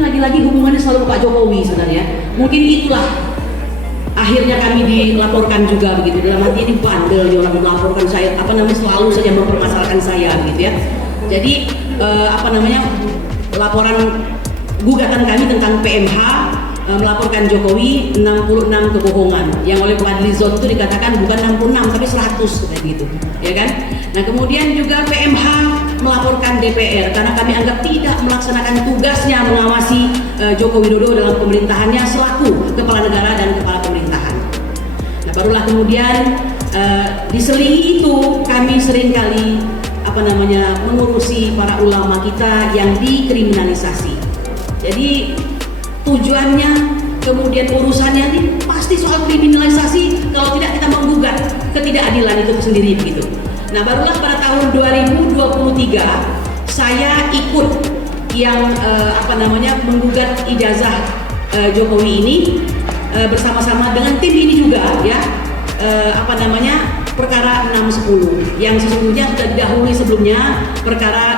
lagi-lagi hubungannya selalu Pak Jokowi sebenarnya. Mungkin itulah akhirnya kami dilaporkan juga begitu. Dalam arti ini bandel orang melaporkan saya, selalu saja mempermasalahkan saya gitu ya. Jadi laporan gugatan kami tentang PMH melaporkan Jokowi 66 kebohongan yang oleh Fadlizon itu dikatakan bukan 66 tapi 100 kayak gitu, ya kan? Nah, kemudian juga PMH melaporkan DPR karena kami anggap tidak melaksanakan tugasnya mengawasi Joko Widodo dalam pemerintahannya selaku kepala negara dan kepala pemerintahan. Nah, barulah kemudian diselingi itu kami seringkali mengurusi para ulama kita yang dikriminalisasi. Jadi tujuannya, kemudian urusannya ini pasti soal kriminalisasi, kalau tidak kita menggugat ketidakadilan itu sendiri begitu. Nah, barulah pada tahun 2023 saya ikut yang menggugat ijazah Jokowi ini bersama-sama dengan tim ini juga ya, perkara 610 yang sesungguhnya sudah didahului sebelumnya perkara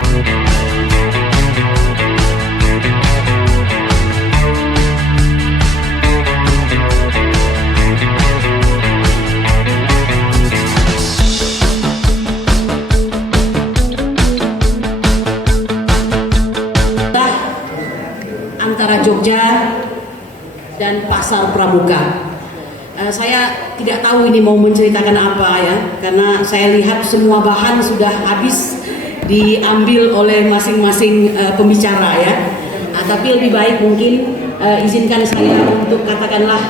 antara Jogja dan Pasar Pramuka. Saya tidak tahu ini mau menceritakan apa ya, karena saya lihat semua bahan sudah habis diambil oleh masing-masing pembicara ya. Tapi lebih baik mungkin izinkan saya untuk katakanlah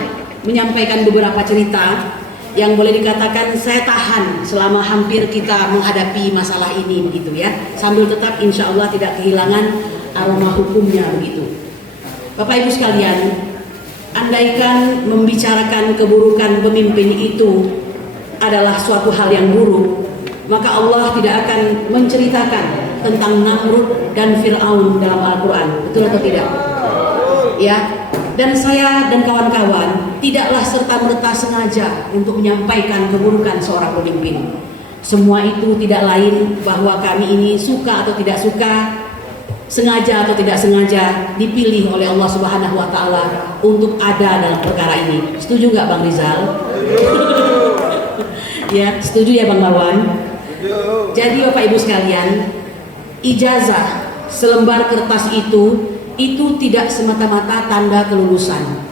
menyampaikan beberapa cerita yang boleh dikatakan saya tahan selama hampir kita menghadapi masalah ini begitu ya, sambil tetap insya Allah tidak kehilangan aroma hukumnya begitu. Bapak Ibu sekalian, andaikan membicarakan keburukan pemimpin itu adalah suatu hal yang buruk, maka Allah tidak akan menceritakan tentang Namrud dan Fir'aun dalam Al-Quran. Betul atau tidak? Ya. Dan saya dan kawan-kawan tidaklah serta-merta sengaja untuk menyampaikan keburukan seorang pemimpin. Semua itu tidak lain bahwa kami ini suka atau tidak suka, sengaja atau tidak sengaja dipilih oleh Allah Subhanahu wa Ta'ala untuk ada dalam perkara ini. Setuju nggak Bang Rizal? Ya, setuju ya Bang Marwan? Jadi Bapak Ibu sekalian, ijazah selembar kertas itu tidak semata-mata tanda kelulusan.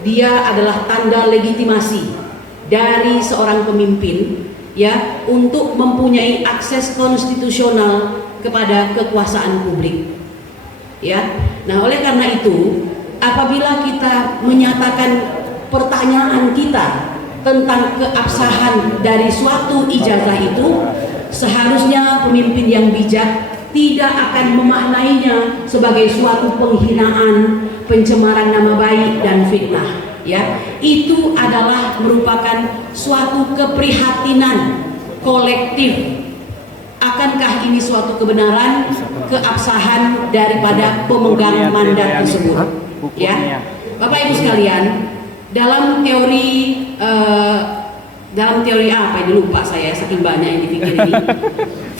Dia adalah tanda legitimasi dari seorang pemimpin ya untuk mempunyai akses konstitusional kepada kekuasaan publik. Ya. Nah, oleh karena itu, apabila kita menyatakan pertanyaan kita tentang keabsahan dari suatu ijazah itu, seharusnya pemimpin yang bijak tidak akan memaknainya sebagai suatu penghinaan, pencemaran nama baik dan fitnah. Ya, itu adalah merupakan suatu keprihatinan kolektif. Akankah ini suatu kebenaran, keabsahan daripada pemegang mandat tersebut? Ya, Bapak Ibu sekalian, dalam teori apa ini lupa saya saking banyak yang dipikir ini.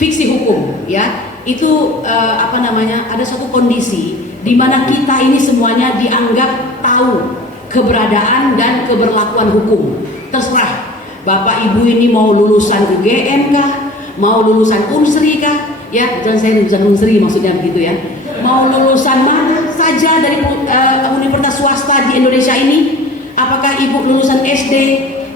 Fiksi hukum, ya, itu ada suatu kondisi di mana kita ini semuanya dianggap tahu keberadaan dan keberlakuan hukum. Terserah Bapak Ibu ini mau lulusan UGM kah, mau lulusan Unsri kah, ya, dan saya lulusan Unsri maksudnya begitu ya. Mau lulusan mana saja dari universitas swasta di Indonesia ini, apakah Ibu lulusan SD,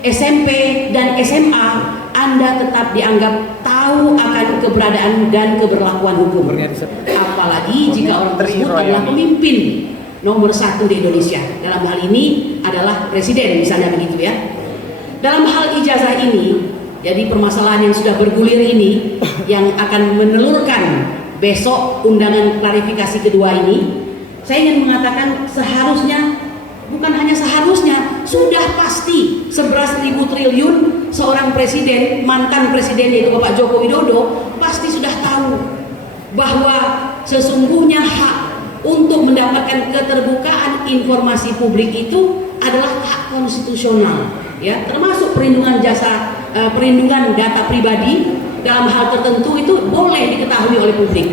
SMP dan SMA, Anda tetap dianggap tahu akan keberadaan dan keberlakuan hukum. Apalagi jika orang tersebut adalah pemimpin nomor 1 di Indonesia. Dalam hal ini adalah presiden misalnya begitu ya. Dalam hal ijazah ini, jadi permasalahan yang sudah bergulir ini yang akan menelurkan besok undangan klarifikasi kedua ini, saya ingin mengatakan seharusnya, bukan hanya seharusnya, sudah pasti 11.000 triliun seorang presiden, mantan presiden yaitu Bapak Joko Widodo pasti sudah tahu bahwa sesungguhnya hak untuk mendapatkan keterbukaan informasi publik itu adalah hak konstitusional, ya, termasuk perlindungan perlindungan data pribadi dalam hal tertentu itu boleh diketahui oleh publik.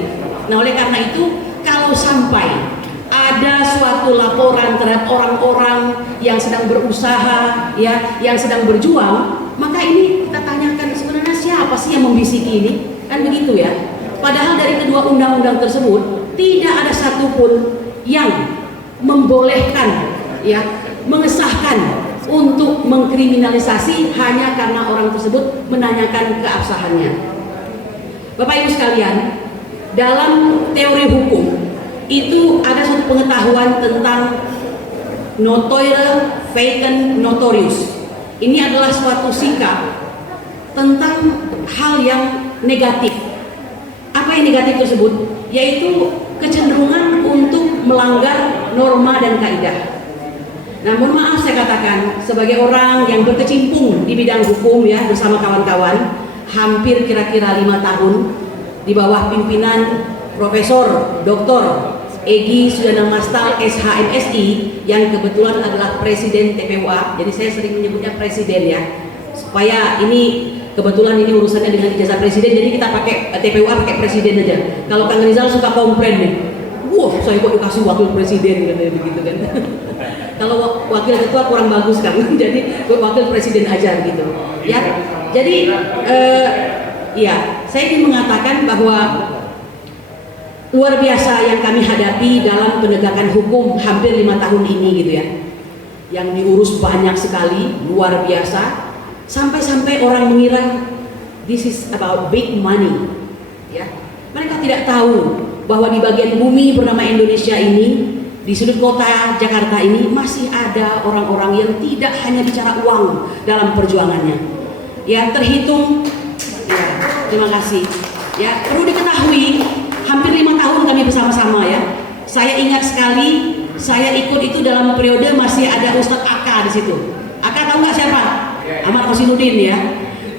Nah, oleh karena itu, kalau sampai ada ada suatu laporan terhadap orang-orang yang sedang berusaha, ya, yang sedang berjuang, maka ini kita tanyakan sebenarnya siapa sih yang membisiki ini, kan begitu ya. Padahal dari kedua undang-undang tersebut tidak ada satupun yang membolehkan, ya, mengesahkan untuk mengkriminalisasi hanya karena orang tersebut menanyakan keabsahannya. Bapak Ibu sekalian, dalam teori hukum itu ada suatu pengetahuan tentang notoire vacant notorious. Ini adalah suatu sikap tentang hal yang negatif. Apa yang negatif tersebut? Yaitu kecenderungan untuk melanggar norma dan kaidah. Namun maaf saya katakan, sebagai orang yang berkecimpung di bidang hukum, ya, bersama kawan-kawan hampir kira-kira 5 tahun di bawah pimpinan Profesor Dr. Egy Sujana Mastal SHMSI yang kebetulan adalah Presiden TPUA. Jadi saya sering menyebutnya Presiden, ya, supaya ini kebetulan ini urusannya dengan ijazah Presiden, jadi kita pakai TPUA pakai Presiden aja. Kalau Kang Rizal suka komplain nih, wah saya kok dikasih Wakil Presiden, katanya begitu kan. Kalau Wakil Ketua kurang bagus kan, jadi Wakil Presiden aja gitu, ya. Jadi ya, saya ingin mengatakan bahwa luar biasa yang kami hadapi dalam penegakan hukum hampir 5 tahun ini gitu ya, yang diurus banyak sekali, luar biasa, sampai-sampai orang mengira this is about big money, ya. Mereka tidak tahu bahwa di bagian bumi bernama Indonesia ini, di sudut kota Jakarta ini masih ada orang-orang yang tidak hanya bicara uang dalam perjuangannya, ya, terhitung, ya, terima kasih, ya. Perlu diketahui, hampir 5 tahun kami bersama-sama, ya. Saya ingat sekali, saya ikut itu dalam periode masih ada Ustadz Aka di situ. Aka tahu nggak siapa? Ahmad Kosinuddin, ya.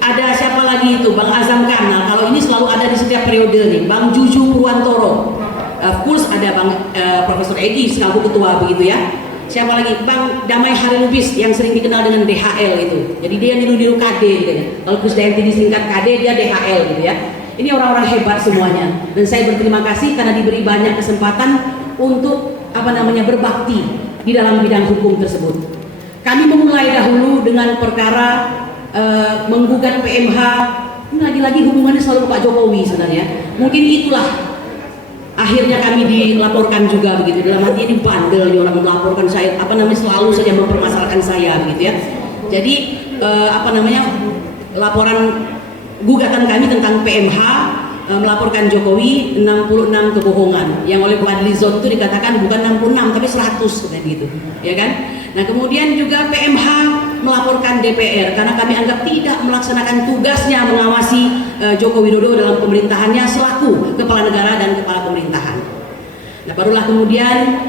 Ada siapa lagi itu? Bang Azam Khan. Nah, kalau ini selalu ada di setiap periode nih. Bang Juju Purwantoro. Of course ada Bang Profesor Egy selaku ketua begitu, ya. Siapa lagi? Bang Damai Hari Lubis yang sering dikenal dengan DHL itu. Jadi dia niru-niru KD gitu ya. Kalau Gus Dayanti disingkat KD, dia DHL gitu ya. Ini orang-orang hebat semuanya, dan saya berterima kasih karena diberi banyak kesempatan untuk berbakti di dalam bidang hukum tersebut. Kami memulai dahulu dengan perkara menggugat PMH. Ini lagi-lagi hubungannya selalu Pak Jokowi sebenarnya. Mungkin itulah akhirnya kami dilaporkan juga begitu. Dalam hati ini bandel nih orang melaporkan saya, selalu saja mempermasalahkan saya begitu ya. Jadi laporan gugatan kami tentang PMH melaporkan Jokowi 66 kebohongan yang oleh Fadlizon itu dikatakan bukan 66 tapi 100 kayak gitu, ya kan? Nah, kemudian juga PMH melaporkan DPR karena kami anggap tidak melaksanakan tugasnya mengawasi Joko Widodo dalam pemerintahannya selaku kepala negara dan kepala pemerintahan. Nah, barulah kemudian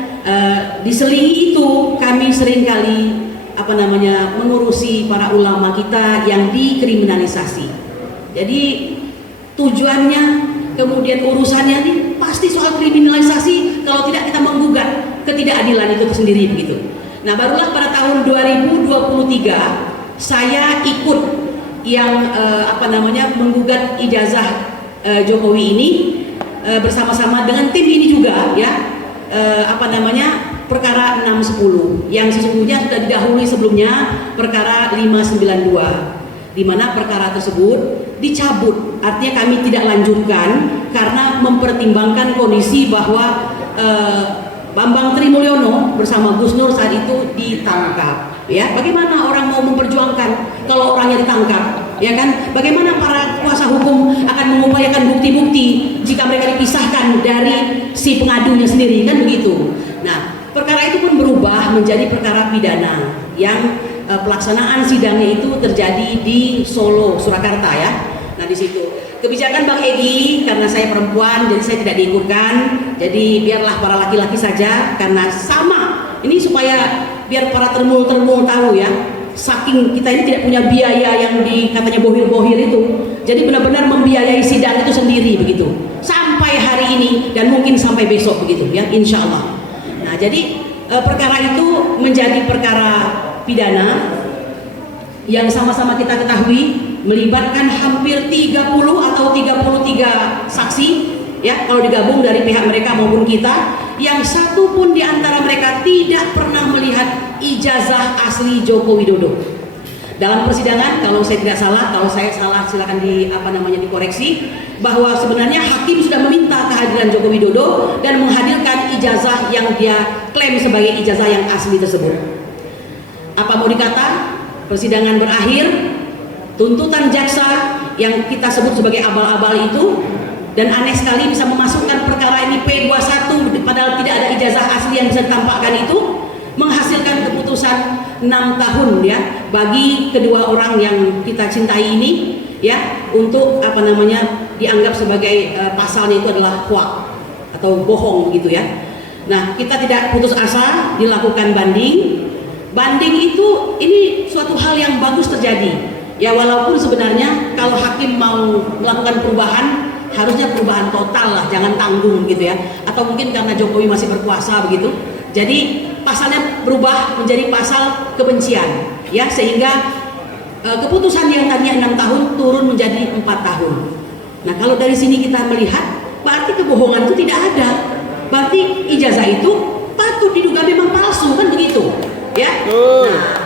diselingi itu kami seringkali mengurusi para ulama kita yang dikriminalisasi. Jadi tujuannya, kemudian urusannya ini pasti soal kriminalisasi, kalau tidak kita menggugat ketidakadilan itu sendiri begitu. Nah, barulah pada tahun 2023 saya ikut yang menggugat ijazah Jokowi ini bersama-sama dengan tim ini juga, ya, perkara 610 yang sesungguhnya sudah didahului sebelumnya perkara 592, di mana perkara tersebut dicabut, artinya kami tidak lanjutkan karena mempertimbangkan kondisi bahwa Bambang Trimulyono bersama Gus Nur saat itu ditangkap, ya. Bagaimana orang mau memperjuangkan kalau orangnya ditangkap, ya kan? Bagaimana para kuasa hukum akan mengupayakan bukti-bukti jika mereka dipisahkan dari si pengadunya sendiri, kan begitu. Nah, perkara itu pun berubah menjadi perkara pidana yang pelaksanaan sidangnya itu terjadi di Solo, Surakarta, ya. Nah, di situ kebijakan Bang Egy, karena saya perempuan jadi saya tidak diikutkan, jadi biarlah para laki-laki saja karena sama. Ini supaya biar para termul-termul tahu, ya, saking kita ini tidak punya biaya yang katanya bohir-bohir itu, jadi benar-benar membiayai sidang itu sendiri begitu sampai hari ini dan mungkin sampai besok begitu, ya, insya Allah. Nah, jadi perkara itu menjadi perkara pidana yang sama-sama kita ketahui melibatkan hampir 30 atau 33 saksi, ya, kalau digabung dari pihak mereka maupun kita, yang satu pun di antara mereka tidak pernah melihat ijazah asli Joko Widodo. Dalam persidangan, kalau saya tidak salah, kalau saya salah silakan dikoreksi, bahwa sebenarnya hakim sudah meminta kehadiran Joko Widodo dan menghadirkan ijazah yang dia klaim sebagai ijazah yang asli tersebut. Apa mau dikata? Persidangan berakhir, tuntutan jaksa yang kita sebut sebagai abal-abal itu, dan aneh sekali bisa memasukkan perkara ini P21 padahal tidak ada ijazah asli yang bisa ditampakkan itu, menghasilkan keputusan 6 tahun ya bagi kedua orang yang kita cintai ini ya, untuk dianggap sebagai pasalnya itu adalah hoax atau bohong gitu ya. Nah, kita tidak putus asa, dilakukan banding. Banding itu ini suatu hal yang bagus terjadi ya, walaupun sebenarnya kalau hakim mau melakukan perubahan harusnya perubahan total lah, jangan tanggung gitu ya, atau mungkin karena Jokowi masih berkuasa begitu, jadi pasalnya berubah menjadi pasal kebencian ya, sehingga keputusan yang tadinya 6 tahun turun menjadi 4 tahun. Nah, kalau dari sini kita melihat berarti kebohongan itu tidak ada, berarti ijazah itu patut diduga memang palsu, kan begitu ya. Nah,